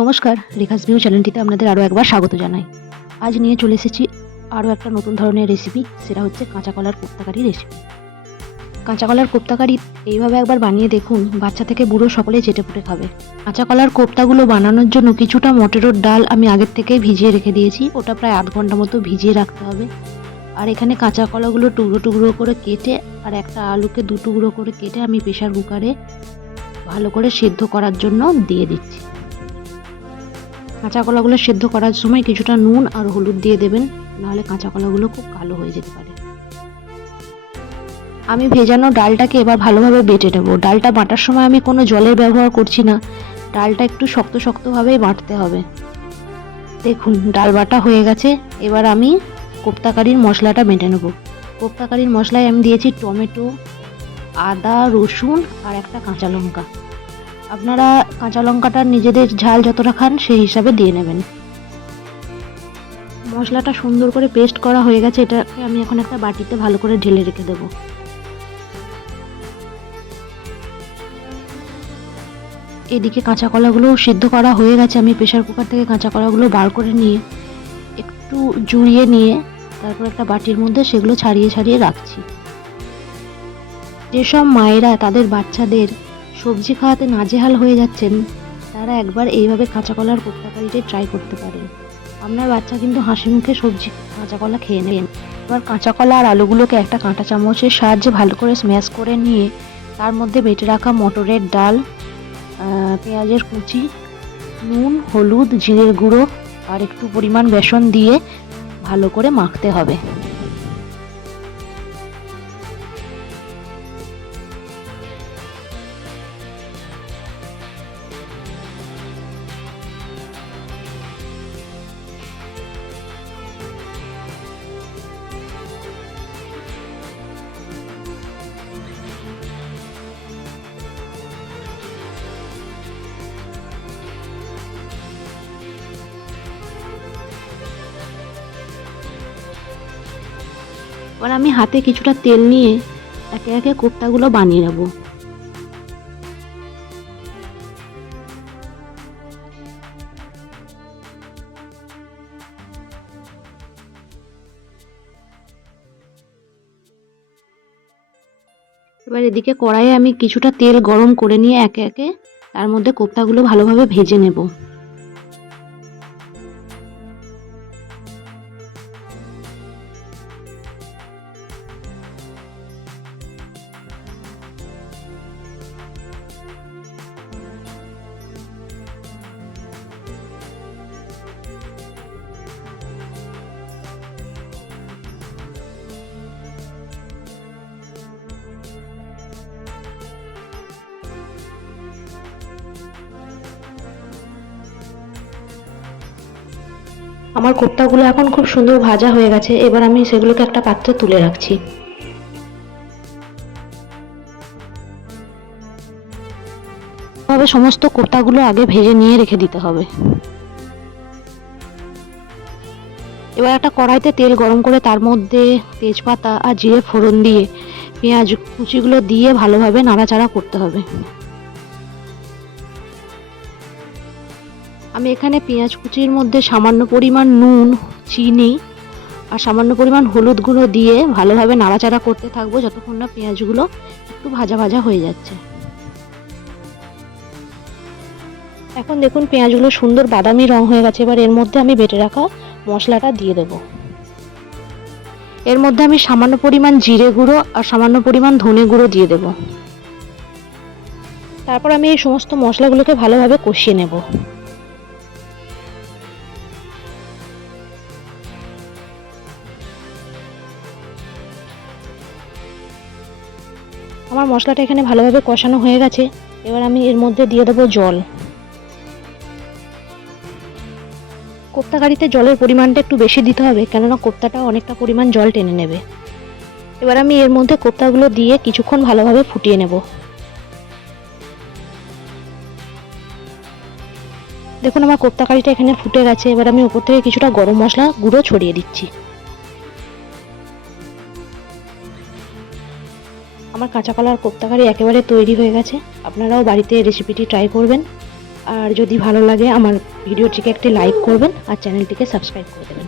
নমস্কার, রেখাস ভিউ চ্যানেলটিতে আপনাদের আরও একবার স্বাগত জানাই। আজ নিয়ে চলে এসেছি আরও একটা নতুন ধরনের রেসিপি সেটা হচ্ছে কাঁচা কলার কোপ্তাকারি রেসিপি কাঁচা কলার কোপ্তাকারি এইভাবে একবার বানিয়ে দেখুন, বাচ্চা থেকে বুড়ো সকলেই চেটে পুটে খাবে। কাঁচা কলার কোপ্তাগুলো বানানোর জন্য কিছুটা মটরের ডাল আমি আগের থেকেই ভিজিয়ে রেখে দিয়েছি, ওটা প্রায় আধ ঘণ্টা মতো ভিজিয়ে রাখতে হবে। আর এখানে কাঁচা কলাগুলো টুকরো টুকরো করে কেটে, আর একটা আলুকে দু টুকরো করে কেটে আমি প্রেশার কুকারে ভালো করে সিদ্ধ করার জন্য দিয়ে দিচ্ছি। কাঁচা কলাগুলো সেদ্ধ করার সময় কিছুটা নুন আর হলুদ দিয়ে দেবেন, নাহলে কাঁচা কলাগুলো খুব কালো হয়ে যেতে পারে। আমি ভেজানো ডালটাকে এবার ভালোভাবে বেটে নেব। ডালটা বাটার সময় আমি কোনো জলের ব্যবহার করছি না। ডালটা একটু শক্ত শক্তভাবেই বাটতে হবে। দেখুন, ডাল বাটা হয়ে গেছে। এবার আমি কোপ্তাকারির মশলাটা বেটে নেব। কোপ্তাকারির মশলায় আমি দিয়েছি টমেটো, আদা, রসুন আর একটা কাঁচা লঙ্কা। আপনারা কাঁচা লঙ্কাটা নিজেদের ঝাল যতটা খান সেই হিসাবে দিয়ে নেবেন। মশলাটা সুন্দর করে পেস্ট করা হয়ে গেছে, এটাকে আমি এখন একটা বাটিতে ভালো করে ঢেলে রেখে দেব। এদিকে কাঁচা কলাগুলো সিদ্ধ করা হয়ে গেছে, আমি প্রেশার কুকার থেকে কাঁচা কলাগুলো বার করে নিয়ে একটু জুড়িয়ে নিয়ে তারপর একটা বাটির মধ্যে সেগুলো ছাড়িয়ে ছাড়িয়ে রাখছি। যেসব মায়েরা, তাদের বাচ্চাদের সবজি খাওয়াতে নাজেহাল হয়ে যাচ্ছেন, তারা একবার এইভাবে কাঁচা কলার কোপ্তাকারিতে ট্রাই করতে পারেন আপনার বাচ্চা কিন্তু হাসি মুখে সবজি কাঁচা কলা খেয়ে নেন এবার কাঁচা কলা আর আলুগুলোকে একটা কাঁটা চামচের সাহায্যে ভালো করে স্ম্যাশ করে নিয়ে, তার মধ্যে বেটে রাখা মটরের ডাল পেঁয়াজের কুচি, নুন, হলুদ, জিরের গুঁড়ো আর একটু পরিমাণ বেসন দিয়ে ভালো করে মাখতে হবে। এবার আমি হাতে কিছুটা তেল নিয়ে একে একে কোপ্তাগুলো বানিয়ে নেব। এবার এদিকে কড়াইয়ে আমি কিছুটা তেল গরম করে নিয়ে একে একে তার মধ্যে কোপ্তাগুলো ভালোভাবে ভেজে নেব। আমার কোপ্তাগুলো এখন খুব সুন্দর ভাজা হয়ে গেছে, এবার আমি সেগুলোকে একটা পাত্রে তুলে রাখছি। এভাবে সমস্ত কোপ্তাগুলো আগে ভেজে নিয়ে রেখে দিতে হবে। এবার একটা কড়াইতে তেল গরম করে তার মধ্যে তেজপাতা আর জিরে ফোড়ন দিয়ে পেঁয়াজ কুচিগুলো দিয়ে ভালোভাবে নাড়াচাড়া করতে হবে। আমি এখানে পেঁয়াজ কুচির মধ্যে সামান্য পরিমাণ নুন, চিনি আর সামান্য পরিমাণ হলুদ গুঁড়ো দিয়ে ভালোভাবে নাড়াচাড়া করতে থাকব যতক্ষণ না পেঁয়াজগুলো একটু ভাজা ভাজা হয়ে যাচ্ছে। এখন দেখুন পেঁয়াজগুলো সুন্দর বাদামি রং হয়ে গেছে, এবার এর মধ্যে আমি বেটে রাখা মশলাটা দিয়ে দেব। এর মধ্যে আমি সামান্য পরিমাণ জিরে গুঁড়ো আর সামান্য পরিমাণ ধনে গুঁড়ো দিয়ে দেব। তারপর আমি এই সমস্ত মশলাগুলোকে ভালোভাবে কষিয়ে নেব। আমার মশলাটা এখানে ভালোভাবে কষানো হয়ে গেছে। এবার আমি এর মধ্যে দিয়ে দেবো জল। কোপ্তা কারিতে জলের পরিমাণটা একটু বেশি দিতে হবে, কেননা কোপ্তাটা অনেকটা পরিমাণ জল টেনে নেবে। এবার আমি এর মধ্যে কোপ্তাগুলো দিয়ে কিছুক্ষণ ভালোভাবে ফুটিয়ে নেব। দেখুন আমার কোপ্তা কারিটা এখানে ফুটে গেছে, এবার আমি উপর থেকে কিছুটা গরম মশলা গুঁড়ো ছড়িয়ে দিচ্ছি। আমার কাঁচা কলার কোপ্তা কারি একেবারে তৈরি হয়ে গেছে। আপনারাও বাড়িতে রেসিপিটি ট্রাই করবেন। আর যদি ভালো লাগে আমার ভিডিওটিকে একটি লাইক করবেন আর চ্যানেলটিকে সাবস্ক্রাইব করে দেবেন।